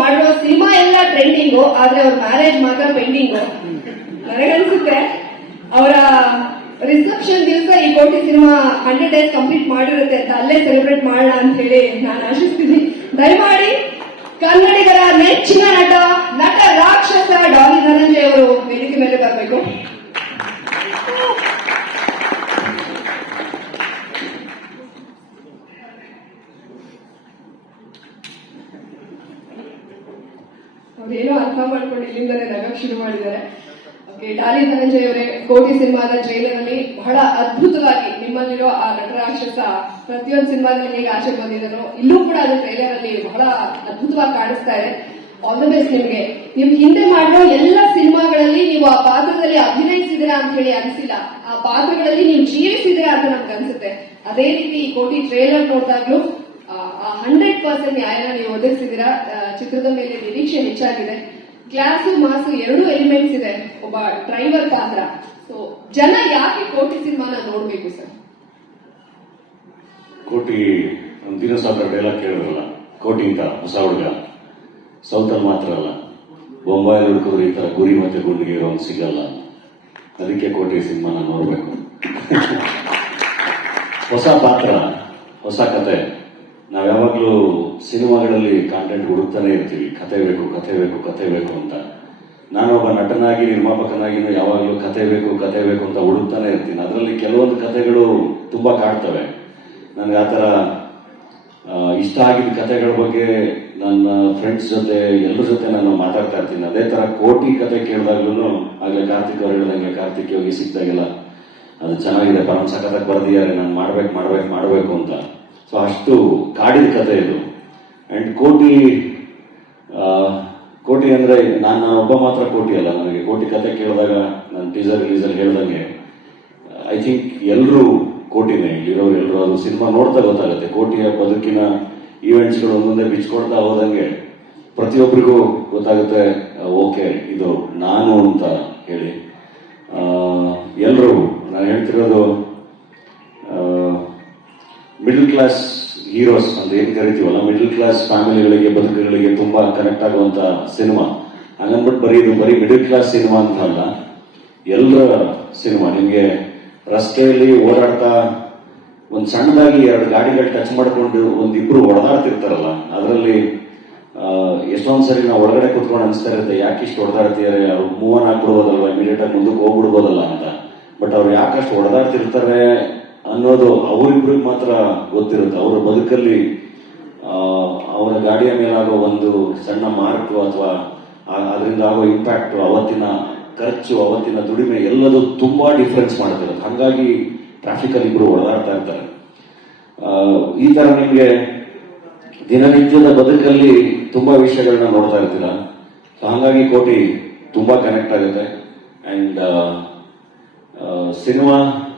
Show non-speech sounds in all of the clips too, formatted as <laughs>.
ಮಾಡಿರೋ ಸಿನಿಮಾ ಎಲ್ಲ ಟ್ರೆಂಡಿಂಗು ಆದ್ರೆ ಅವ್ರ ಮ್ಯಾರೇಜ್ ಮಾತ್ರ ಪೆಂಡಿಂಗ್ ನನಗನ್ಸುತ್ತೆ, ಅವರ ರಿಸೆಪ್ಷನ್ ದಿವಸ ಈ Kotee cinema hundred days complete ಮಾಡಿರುತ್ತೆ ಅಂತ ಅಲ್ಲೇ ಸೆಲೆಬ್ರೇಟ್ ಮಾಡೋಣ ಅಂತ ಹೇಳಿ ನಾನು ಆಶಿಸ್ತೀನಿ. ದಯಮಾಡಿ ಕನ್ನಡಿಗರ ನೆಚ್ಚಿನ ನಟ ನಟ ರಾಕ್ಷಸ ಡಾಲಿ ಧನಂಜಯ ಅವರು ವೇದಿಕೆ ಮೇಲೆ ಬರಬೇಕು. ಅವ್ರೇನೋ ಅರ್ಥ ಮಾಡ್ಕೊಂಡು ಇಲ್ಲಿಂದಲೇ ನಗಕ್ ಶುರು ಮಾಡಿದ್ದಾರೆ. ಓಕೆ, ಡಾಲಿ ಧನಂಜಯ್ ಅವರೇ, ಕೋಟಿ ಸಿನಿಮಾದ ಜೈಲರಲ್ಲಿ ಬಹಳ ಅದ್ಭುತವಾಗಿ ನಿಮ್ಮಲ್ಲಿರೋ ಆ ನಟರಾಕ್ಷಸ ಪ್ರತಿಯೊಂದು ಸಿನಿಮಾದಲ್ಲಿ ಹೇಗೆ ಆಚೆ ಬಂದಿದ್ದಾನೋ ಇಲ್ಲೂ ಕೂಡ ಅದು ಟ್ರೈಲರ್ ಅಲ್ಲಿ ಬಹಳ ಅದ್ಭುತವಾಗಿ ಕಾಣಿಸ್ತಾ ಇದೆ. ಆಲ್ ದ ಬೆಸ್ಟ್ ನಿಮ್ಗೆ. ನಿಮ್ ಹಿಂದೆ ಮಾಡಿರೋ ಎಲ್ಲ ಸಿನಿಮಾಗಳಲ್ಲಿ ನೀವು ಆ ಪಾತ್ರದಲ್ಲಿ ಅಭಿನಯಿಸಿದಿರಾ ಅಂತ ಹೇಳಿ ಅನಿಸಿಲ್ಲ. ಆ ಪಾತ್ರಗಳಲ್ಲಿ ನೀವು ಜೀವಿಸಿದಿರಾ ಅಂತ ನಮ್ಗೆ ಅನ್ಸುತ್ತೆ. ಅದೇ ರೀತಿ ಈ ಕೋಟಿ ಟ್ರೈಲರ್ ನೋಡಿದಾಗ್ಲೂ ಹಂಡ್ರೆಡ್ ಪರ್ಸೆಂಟ್ ನ್ಯಾಯನ ನೀವು ಒದಗಿಸಿದಿರಾ ಚಿತ್ರದ ಮೇಲೆ ನಿರೀಕ್ಷೆ ಹೆಚ್ಚಾಗಿದೆ. ಕ್ಲಾಸು ಮಾಸು ಎರಡು ಎಲಿಮೆಂಟ್ಸ್ ಇದೆ, ಒಬ್ಬ ಡ್ರೈವರ್ ಪಾತ್ರ. ಸೊ ಜನ ಯಾಕೆ ಕೋಟಿ ಸಿನಿಮಾನ ನೋಡ್ಬೇಕು ಸರ್? ಕೋಟಿ ದಿನ ಸಾವಿರ ಡೈಲಾಗ್ ಕೇಳಿದ್ರಲ್ಲ, ಕೋಟಿ ಅಂತ, ಹೊಸ ಹುಡುಗ. ಸೌತಲ್ಲಿ ಮಾತ್ರ ಅಲ್ಲ. ಬೊಂಬಾಯಿ ಹುಡುಕಿದ್ರೆ ಈ ತರ ಗುರಿ ಮತ್ತೆ ಗುಂಡಿಗೆ ಇರೋನ್ ಸಿಗಲ್ಲ. ಅದಕ್ಕೆ ಕೋಟಿ ಸಿನಿಮಾನ ನೋಡ್ಬೇಕು. <laughs> ಹೊಸ ಪಾತ್ರ, ಹೊಸ ಕತೆ. ನಾವ್ ಯಾವಾಗ್ಲೂ ಸಿನಿಮಾಗಳಲ್ಲಿ ಕಾಂಟೆಂಟ್ ಹುಡುಕ್ತಾನೆ ಇರ್ತೀವಿ. ಕತೆ ಬೇಕು ಕತೆ ಬೇಕು ಕತೆ ಬೇಕು ಅಂತ. ನಾನೊಬ್ಬ ನಟನಾಗಿ ನಿರ್ಮಾಪಕನಾಗಿನೂ ಯಾವಾಗಲೂ ಕತೆ ಬೇಕು ಕತೆ ಬೇಕು ಅಂತ ಹುಡುಕ್ತಾನೆ ಇರ್ತೀನಿ. ಅದರಲ್ಲಿ ಕೆಲವೊಂದು ಕತೆಗಳು ತುಂಬಾ ಕಾಡ್ತವೆ ನನಗೆ ಆ ಥರ ಇಷ್ಟ ಆಗಿದ್ದ ಕಥೆಗಳ ಬಗ್ಗೆ ನನ್ನ ಫ್ರೆಂಡ್ಸ್ ಜೊತೆ ಎಲ್ಲರ ಜೊತೆ ನಾನು ಮಾತಾಡ್ತಾ ಇರ್ತೀನಿ. ಅದೇ ತರ ಕೋಟಿ ಕತೆ ಕೇಳಿದಾಗ್ಲೂ ಆಗಲೇ ಕಾರ್ತಿಕ್ ಅವ್ರು ಹೇಳಿದಂಗೆ ಕಾರ್ತಿಕ್ ಯೋಗಿ ಸಿಕ್ತಾಗೆಲ್ಲ ಅದು ಚೆನ್ನಾಗಿದೆ ಪರಮ ಸಖತ್ತಾಗಿ ಬರ್ದಿದ್ದಾರೆ, ನಾನು ಮಾಡ್ಬೇಕು ಮಾಡ್ಬೇಕು, ಮಾಡಬೇಕು ಅಂತ. ಸೊ ಅಷ್ಟು ಕಾಡಿನ ಕಥೆ ಇದು. ಅಂಡ್ ಕೋಟಿ ಕೋಟಿ ಅಂದ್ರೆ ನಾನು ಒಬ್ಬ ಮಾತ್ರ ಕೋಟಿ ಅಲ್ಲ ನನಗೆ. ಕೋಟಿ ಕತೆ ಕೇಳಿದಾಗ ನಾನು ಟೀಸರ್ ರಿಲೀಸಲ್ಲಿ ಹೇಳ್ದಂಗೆ ಐ ಥಿಂಕ್ ಎಲ್ಲರೂ ಕೋಟಿನೇ, ಇಲ್ಲಿರೋರು ಎಲ್ಲರೂ ಅದು ಸಿನಿಮಾ ನೋಡ್ತಾ ಗೊತ್ತಾಗುತ್ತೆ. ಕೋಟಿಯ ಬದುಕಿನ ಈವೆಂಟ್ಸ್ಗಳು ಒಂದೊಂದೇ ಬಿಚ್ಕೊಡ್ತಾ ಹೋದಂಗೆ ಪ್ರತಿಯೊಬ್ಬರಿಗೂ ಗೊತ್ತಾಗುತ್ತೆ ಓಕೆ ಇದು ನಾನು ಅಂತ ಹೇಳಿ. ಎಲ್ಲರೂ ನಾನು ಹೇಳ್ತಿರೋದು ಮಿಡಲ್ ಕ್ಲಾಸ್ ಹೀರೋಸ್ ಅಂತ ಏನ್ ಕರಿತೀವಲ್ಲ? ಮಿಡಲ್ ಕ್ಲಾಸ್ ಫ್ಯಾಮಿಲಿಗಳಿಗೆ ಬದುಕುಗಳಿಗೆ ತುಂಬಾ ಕನೆಕ್ಟ್ ಆಗುವಂತ ಸಿನಿಮಾ ಹಂಗನ್ಬಿಟ್ಟು ಬರೀ ಇದು ಬರೀ ಮಿಡಲ್ ಕ್ಲಾಸ್ ಸಿನಿಮಾ ಅಂತ ಅಲ್ಲ ಎಲ್ಲರ ಸಿನಿಮಾ ನಿಮ್ಗೆ ರಸ್ತೆಯಲ್ಲಿ ಓಡಾಡ್ತಾ ಒಂದ್ ಸಣ್ಣದಾಗಿ ಎರಡು ಗಾಡಿಗಳು ಟಚ್ ಮಾಡ್ಕೊಂಡು ಒಂದಿಬ್ರು ಹೊಡೆದಾಡ್ತಿರ್ತಾರಲ್ಲ ಅದರಲ್ಲಿ ಎಷ್ಟೊಂದ್ ಸರಿ ನಾವು ಒಳಗಡೆ ಕುತ್ಕೊಂಡು ಅನಿಸ್ತಾ ಇರುತ್ತೆ, ಯಾಕೆ ಇಷ್ಟು ಹೊಡೆದಾಡ್ತಿದ್ದಾರೆ ಅವ್ರು ಮೂವ್ ಆನ್ ಆಗ್ಬಿಡ್ಬೋದಲ್ವಾ? ಇಮಿಡಿಯೇಟ್ ಆಗಿ ಮುಂದಕ್ಕೆ ಹೋಗ್ಬಿಡ್ಬೋದಲ್ಲ ಅಂತ. ಬಟ್ ಅವ್ರು ಯಾಕಷ್ಟು ಹೊಡೆದಾಡ್ತಿರ್ತಾರೆ ಅನ್ನೋದು ಅವರಿಬ್ರಿಗೆ ಮಾತ್ರ ಗೊತ್ತಿರುತ್ತೆ. ಅವರ ಬದುಕಲ್ಲಿ ಅವರ ಗಾಡಿಯ ಮೇಲಾಗೋ ಒಂದು ಸಣ್ಣ ಮಾರ್ಕ್ ಅಥವಾ ಅದರಿಂದ ಆಗೋ ಇಂಪ್ಯಾಕ್ಟ್ ಅವತ್ತಿನ ಖರ್ಚು, ಅವತ್ತಿನ ದುಡಿಮೆ ಎಲ್ಲದೂ ತುಂಬಾ ಡಿಫ್ರೆನ್ಸ್ ಮಾಡ್ತಿರುತ್ತೆ ಹಾಗಾಗಿ ಟ್ರಾಫಿಕ್ ಅಲ್ಲಿ ಇಬ್ರು ಓಡಾಡ್ತಾ ಇರ್ತಾರೆ. ಈ ತರ ನಿಮಗೆ ದಿನನಿತ್ಯದ ಬದುಕಲ್ಲಿ ತುಂಬಾ ವಿಷಯಗಳನ್ನ ನೋಡ್ತಾ ಇರ್ತೀರ? ಸೊ ಹಾಗಾಗಿ ಕೋಟಿ ತುಂಬಾ ಕನೆಕ್ಟ್ ಆಗುತ್ತೆ. ಅಂಡ್ ಸಿನಿಮಾ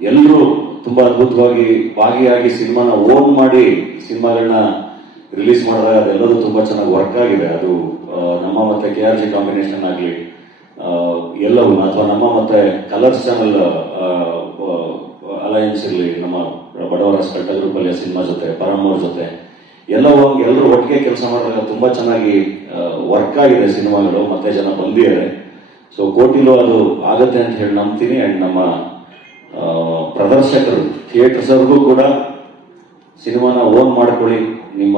ಎಲ್ಲರೂ ತುಂಬಾ ಅದ್ಭುತವಾಗಿ ಭಾಗಿಯಾಗಿ ಸಿನಿಮಾನ ಓನ್ ಮಾಡಿ ಸಿನಿಮಾಗಳನ್ನ ರಿಲೀಸ್ ಮಾಡಿದಾಗ ಅದೆಲ್ಲದೂ ತುಂಬಾ ಚೆನ್ನಾಗಿ ವರ್ಕ್ ಆಗಿದೆ. ಅದು ನಮ್ಮ ಮತ್ತೆ ಕೆ ಆರ್ ಜಿ ಕಾಂಬಿನೇಷನ್ ಆಗಲಿ ಎಲ್ಲವೂ ಅಥವಾ ನಮ್ಮ ಮತ್ತೆ ಕಲರ್ಸ್ ಚಾನಲ್ ಅಲಯನ್ಸ್ ಇರಲಿ, ನಮ್ಮ ಬಡವರ ಸ್ಪರ್ಟ ಗ್ರೂಪ್ ಅಲ್ಲಿ ಸಿನಿಮಾ ಜೊತೆ ಪರಮೋರ್ ಜೊತೆ, ಎಲ್ಲವೂ ಎಲ್ಲರೂ ಒಟ್ಟಿಗೆ ಕೆಲಸ ಮಾಡಿದಾಗ ತುಂಬಾ ಚೆನ್ನಾಗಿ ವರ್ಕ್ ಆಗಿದೆ ಸಿನಿಮಾಗಳು, ಮತ್ತೆ ಜನ ಬಂದಿದ್ದಾರೆ. ಸೊ ಕೋಟಿಲು ಅದು ಆಗತ್ತೆ ಅಂತ ಹೇಳಿ ನಂಬ್ತೀನಿ. ಅಂಡ್ ನಮ್ಮ ಪ್ರದರ್ಶಕರು ಥಿಯೇಟರ್ಸ್ ಅವ್ರಿಗೂ ಕೂಡ ಸಿನಿಮಾನ ಓನ್ ಮಾಡ್ಕೊಳ್ಳಿ. ನಿಮ್ಮ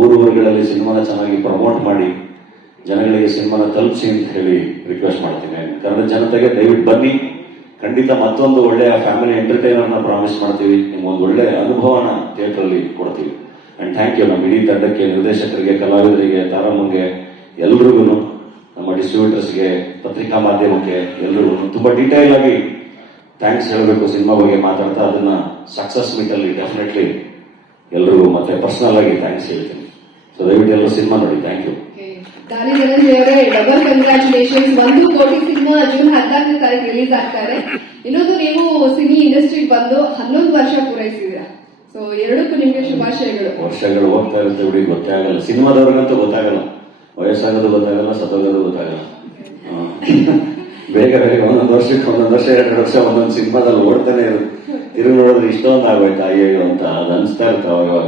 ಊರೂರುಗಳಲ್ಲಿ ಸಿನಿಮಾನ ಚೆನ್ನಾಗಿ ಪ್ರಮೋಟ್ ಮಾಡಿ. ಜನಗಳಿಗೆ ಸಿನಿಮಾನ ತಲುಪಿಸಿ ಅಂತ ಹೇಳಿ ರಿಕ್ವೆಸ್ಟ್ ಮಾಡ್ತೀನಿ. ಕನ್ನಡ ಜನತೆಗೆ ದಯವಿಟ್ಟು ಬನ್ನಿ. ಖಂಡಿತ ಮತ್ತೊಂದು ಒಳ್ಳೆಯ ಫ್ಯಾಮಿಲಿ ಎಂಟರ್ಟೈನರ್ನ ಪ್ರಾಮಿಸ್ ಮಾಡ್ತೀವಿ. ನಿಮ್ಗೊಂದು ಒಳ್ಳೆ ಅನುಭವನ ಥಿಯೇಟರ್ ಅಲ್ಲಿ ಕೊಡ್ತೀವಿ. ಅಂಡ್ ಥ್ಯಾಂಕ್ ಯು ನಮ್ಮ ಇಡೀ ತಂಡಕ್ಕೆ, ನಿರ್ದೇಶಕರಿಗೆ, ಕಲಾವಿದರಿಗೆ, ತಾರಮ್ಮಂಗೆ ಎಲ್ರಿಗೂ ನಮ್ಮ ಡಿಸ್ಟ್ರಿಬ್ಯೂಟರ್ಸ್ಗೆ ಪತ್ರಿಕಾ ಮಾಧ್ಯಮಕ್ಕೆ ಎಲ್ರಿಗೂ ತುಂಬಾ ಡೀಟೇಲ್ ಆಗಿ ಥ್ಯಾಂಕ್ಸ್ ಹೇಳಬೇಕು ಸಿನಿಮಾ ಬಗ್ಗೆ ಮಾತಾಡ್ತಾ ಅದನ್ನ ಸಕ್ಸಸ್ ಮೀಟ್ ಅಲ್ಲಿ ಡೆಫಿನೆಟ್ಲಿ ಎಲ್ರಿಗೂ ಮತ್ತೆ ಪರ್ಸನಲ್ ಆಗಿ ಥ್ಯಾಂಕ್ಸ್ ಹೇಳ್ತೀನಿ. ಸೊ ದಯವಿಟ್ಟು ಎಲ್ಲ ಸಿನಿಮಾ ನೋಡಿ. ಥ್ಯಾಂಕ್ ಯು ಡಬಲ್ ಕಂಗ್ರಾಚುಲೇಷನ್ಸ್ ಒಂದು ಕೋಟಿ ಸಿನಿಮಾ ಜೂನ್ ಹದಿನಾಲ್ಕನೇ ತಾರೀಕು ರಿಲೀಸ್ ಆಗ್ತಾರೆ. ಇನ್ನೊಂದು ನೀವು ಸಿನಿ ಇಂಡಸ್ಟ್ರಿಗೆ ಬಂದು ಹನ್ನೊಂದು ವರ್ಷ ಪೂರೈಸಿದ್ದೀರಾ? ಸೊ ಎರಡಕ್ಕೂ ನಿಮಗೆ ಶುಭಾಶಯಗಳು. ವರ್ಷಗಳು ಹೋಗ್ತಾ ಇರುತ್ತೆ ಬಿಡಿ ಗೊತ್ತೇ ಆಗಲ್ಲ. ಸಿನಿಮಾದವ್ರಿಗಂತೂ ಗೊತ್ತಾಗಲ್ಲ. ವಯಸ್ಸಾಗೋದು ಗೊತ್ತಾಗಲ್ಲ ಸತ್ತೋಗೋದು ಗೊತ್ತಾಗಲ್ಲ. <laughs> ಬೇಗ ಬೇಗ ಒಂದೊಂದು ವರ್ಷಕ್ಕೆ ಒಂದೊಂದು ವರ್ಷ ಎರಡು ವರ್ಷ ಒಂದೊಂದು ಸಿನಿಮಾದಲ್ಲಿ ಓಡ್ತಾನೆ ಇರು. ತಿರುಗಿ ನೋಡಿದ್ರೆ ಇಷ್ಟೊಂದು ಅಯ್ಯೋ ಅಂತ ಅದು ಅನ್ಸ್ತಾ ಇರ್ತಾವ ಅವಾಗ.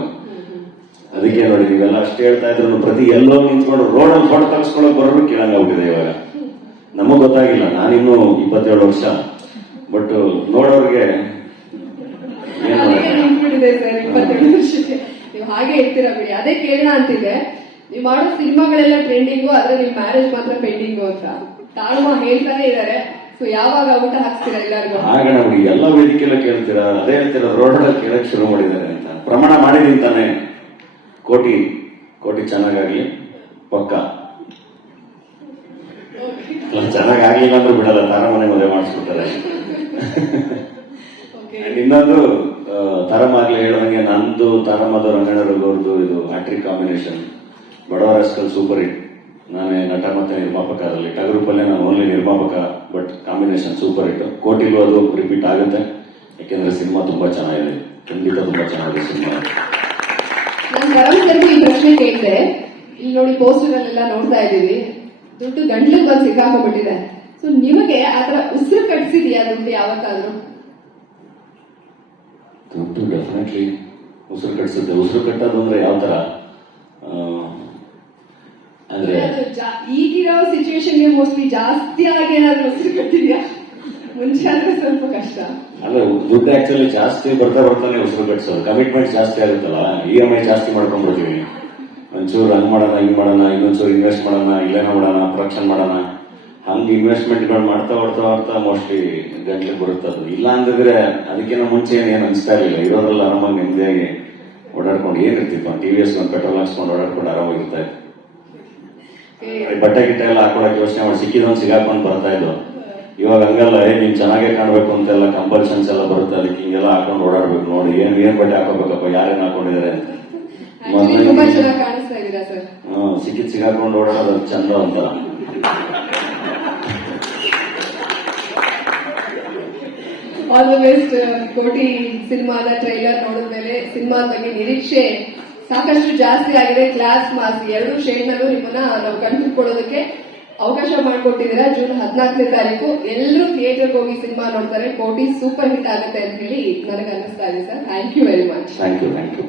ಅದಕ್ಕೆ ನೋಡಿ ನೀವೆಲ್ಲ ಅಷ್ಟು ಹೇಳ್ತಾ ಇದ್ರು ಪ್ರತಿ ಎಲ್ಲೋ ನಿಂತ್ಕೊಂಡು ರೋಡಲ್ಲಿ ಫೋಟೋ ತಗ್ಸ್ಕೊಳ್ಳೋ ಬರೋದು ಕೇಳಂಗ ಹೋಗಿದೆ ಇವಾಗ. ನಮಗ್ ಗೊತ್ತಾಗಿಲ್ಲ ನಾನಿನ್ನು ಇಪ್ಪತ್ತೇಳು ವರ್ಷ. ಬಟ್ ನೋಡೋರ್ಗೆ ಹಾಗೆ ಬಿಡಿ. ಅದೇ ಕೇಳೋಣ ಅಂತಿದೆ ನೀವು ಮಾಡೋ ಸಿನಿಮಾಗಳೆಲ್ಲ ಟ್ರೆಂಡಿಂಗು ಆದ್ರೆ ನಿಮ್ ಮ್ಯಾರೇಜ್ ಮಾತ್ರ ಪೆಂಡಿಂಗು ಅಂತ. ತಾಳ್ಮ ಹೇಳ್ತಾನೆ ಇದಾರೆ ಸೊ ಯಾವಾಗ ಊಟ ಹಾಕ್ತೀರಾ ಎಲ್ಲರಿಗೂ? ಎಲ್ಲ ವೇದಿಕೆ ಎಲ್ಲ ವೇದಿಕೆಲ್ಲ ಕೇಳ್ತೀರಾ ಅದೇ ಹೇಳ್ತೀರಾ ರೋಡಲ್ಲಿ ಕೇಳಕ್ ಶುರು ಮಾಡಿದ್ದಾರೆ ಅಂತ. ಪ್ರಮಾಣ ಮಾಡಿದೀನಿ ತಾನೆ ಕೋಟಿ ಕೋಟಿ ಚೆನ್ನಾಗಾಗ್ಲಿ ಪಕ್ಕ. ಚೆನ್ನಾಗಾಗ್ಲಿಲ್ಲ ಅಂದ್ರೆ ಬಿಡಲ್ಲ ತಾರಮನೆ ಮದುವೆ ಮಾಡಿಸ್ಬಿಡ್ತಾರೆ. ಇನ್ನೊಂದು ತಾರಮ್ಮ ಹೇಳೋಂಗೆ ಹೇಳ್ದಂಗೆ ನಂದು ತರಮದು ರಂಗಣ್ಣವ್ರದ್ದು ಇದು hat-trick combination Badava Rascal super hit ನಾನೇ ನಟ ಮತ್ತೆ ನಿರ್ಮಾಪಕ ಅದರಲ್ಲಿ ಟಗರುಪಲ್ಲೇ ನಾನು ಓನ್ಲಿ ನಿರ್ಮಾಪಕ ಬಟ್ ಕಾಂಬಿನೇಷನ್ ಸೂಪರ್ ಹಿಟ್ ಕೋಟಿಗೂ ಅದು ರಿಪೀಟ್ ಆಗುತ್ತೆ. ಯಾಕೆಂದ್ರೆ ಸಿನಿಮಾ ತುಂಬಾ ಚೆನ್ನಾಗಿದೆ. ಖಂಡಿತ ತುಂಬಾ ಚೆನ್ನಾಗಿದೆ ಸಿನಿಮಾ. ಈ ಪ್ರಶ್ನೆ ಕೇಳಿದೆ ಇಲ್ಲಿ ನೋಡಿ ಪೋಸ್ಟರ್ ಅಲ್ಲೆಲ್ಲ ನೋಡ್ತಾ ಇದ್ದೀವಿ. ದುಡ್ಡು ಗಂಟ್ಲು ಬಂದು ಸಿಕ್ಕಾಕೊಂಡ್ಬಿಟ್ಟಿದೆ ಸೊ ನಿಮಗೆ ಆತರ ಉಸಿರು ಕಟ್ಸಿದ್ಯಾ ದುಡ್ಡು ಯಾವತ್ತಾದ್ರೂ? ದುಡ್ಡು ಡೆಫಿನೆಟ್ಲಿ ಉಸಿರು ಕಟ್ಸುತ್ತೆ ಉಸಿರು ಕಟ್ಟೋದು ಅಂದ್ರೆ ಯಾವ ತರ ಈಗಿರೋ ಸಿಚುವೇಶನ್ ಮೋಸ್ಟ್ಲಿ ಜಾಸ್ತಿ ಆಗಿ ಏನಾದ್ರು ಕಟ್ಟಿದ್ಯಾ? ಮುಂಚೆ ಆದ್ರೆ ಸ್ವಲ್ಪ ಕಷ್ಟ. ಅಲ್ಲ ದುಡ್ಡು ಆಕ್ಚುಲಿ ಜಾಸ್ತಿ ಬರ್ತಾ ಬರ್ತಾನೆ ಉಸಿರು ಕಟ್ಸೋದು. ಕಮಿಟ್ಮೆಂಟ್ ಜಾಸ್ತಿ ಆಗುತ್ತಲ್ಲ? ಇ ಎಂ ಐ ಜಾಸ್ತಿ ಮಾಡ್ಕೊಂಡ್ಬಿಡ್ತೀವಿ. ಒಂಚೂರು ಹಂಗ್ ಮಾಡೋಣ ಹಿಂಗ್ ಮಾಡೋಣ ಇನ್ನೊಂದ್ಸೂರು ಇನ್ವೆಸ್ಟ್ ಮಾಡೋಣ ಇಲ್ಲೇನೋ ಮಾಡೋಣ ಪ್ರೊಡಕ್ಷನ್ ಮಾಡೋಣ. ಹಂಗ್ ಇನ್ವೆಸ್ಟ್ಮೆಂಟ್ಗಳು ಮಾಡ್ತಾ ಬರ್ತಾ ಬರ್ತಾ ಮೋಸ್ಟ್ಲಿ ಗಂಟ್ಲಿ ಬರುತ್ತೆ ಅದು. ಇಲ್ಲ ಅಂದಿದ್ರೆ ಅದಕ್ಕಿಂತ ಮುಂಚೆ ಏನು ಅನಿಸ್ತಾ ಇರಲಿಲ್ಲ. ಇರೋದ್ರಲ್ಲಿ ಆರಾಮಾಗಿ ನೆಮ್ಮದಿಯಾಗಿ ಓಡಾಡ್ಕೊಂಡು ಏನಿರ್ತಿತ್ತು ಟಿ ವಿ ಎಸ್ ಒಂದು ಪೆಟ್ರೋಲ್ ಹಾಕ್ಸ್ಕೊಂಡು ಓಡಾಡ್ಕೊಂಡು ಆರಾಮಾಗಿರ್ತಾ ಇತ್ತು. ಬಟ್ಟೆ ಗಿಟ್ಟೆ ಎಲ್ಲ ಹಾಕೊಳಕ್ ಯೋಚನೆ ಮಾಡಿ ಸಿಕ್ಕಿದೊಂದು ಸಿಗಾಕೊಂಡು ಬರ್ತಾ ಇದ್ವು ಇವಾಗ ಹಂಗಲ್ಲ ಏ ನೀನ್ ಚೆನ್ನಾಗೇ ಕಾಣ್ಬೇಕು ಅಂತೆಲ್ಲ ಕಂಪಲ್ಷನ್ಸ್ ಎಲ್ಲ ಬರುತ್ತೆ ಅದಕ್ಕೆ ಹಿಂಗೆಲ್ಲ ಹಾಕೊಂಡು ಓಡಾಡ್ಬೇಕು ನೋಡಿ ಏನ್ ಏನ್ ಬಟ್ಟೆ ಹಾಕೋಬೇಕಪ್ಪ ಯಾರೇನ್ ಹಾಕೊಂಡಿದ್ದಾರೆ ಅಂತ. ಸಿಕ್ಕಿದ್ ಸಿಗಾಕೊಂಡು ಓಡಾಡೋದು ಅದು ಚಂದ ಅಂತ. ಆಲ್ ದ ಬೆಸ್ಟ್ ಕೋಟಿ ಸಿನಿಮಾದ ಟ್ರೈಲರ್ ನೋಡಿದ್ಮೇಲೆ ಸಿನಿಮಾ ಬಗ್ಗೆ ನಿರೀಕ್ಷೆ ಸಾಕಷ್ಟು ಜಾಸ್ತಿ ಆಗಿದೆ. ಕ್ಲಾಸ್ ಮಾಸ್ ಎರಡು ಶ್ರೇಣಿನಲ್ಲೂ ನಿಮ್ಮನ್ನ ನಾವು ಕಂಡುಕೊಳ್ಳೋದಕ್ಕೆ ಅವಕಾಶ ಮಾಡಿಕೊಟ್ಟಿದ್ದೀರಾ. ಜೂನ್ ಹದಿನಾಲ್ಕನೇ ತಾರೀಕು ಎಲ್ಲರೂ ಥಿಯೇಟರ್ಗೆ ಹೋಗಿ ಸಿನಿಮಾ ನೋಡ್ತಾರೆ. ಕೋಟಿ ಸೂಪರ್ ಹಿಟ್ ಆಗುತ್ತೆ ಅಂತ ಹೇಳಿ ನನಗೆ ಅನ್ನಿಸ್ತಾ ಇದೆ sir thank you very much thank you thank you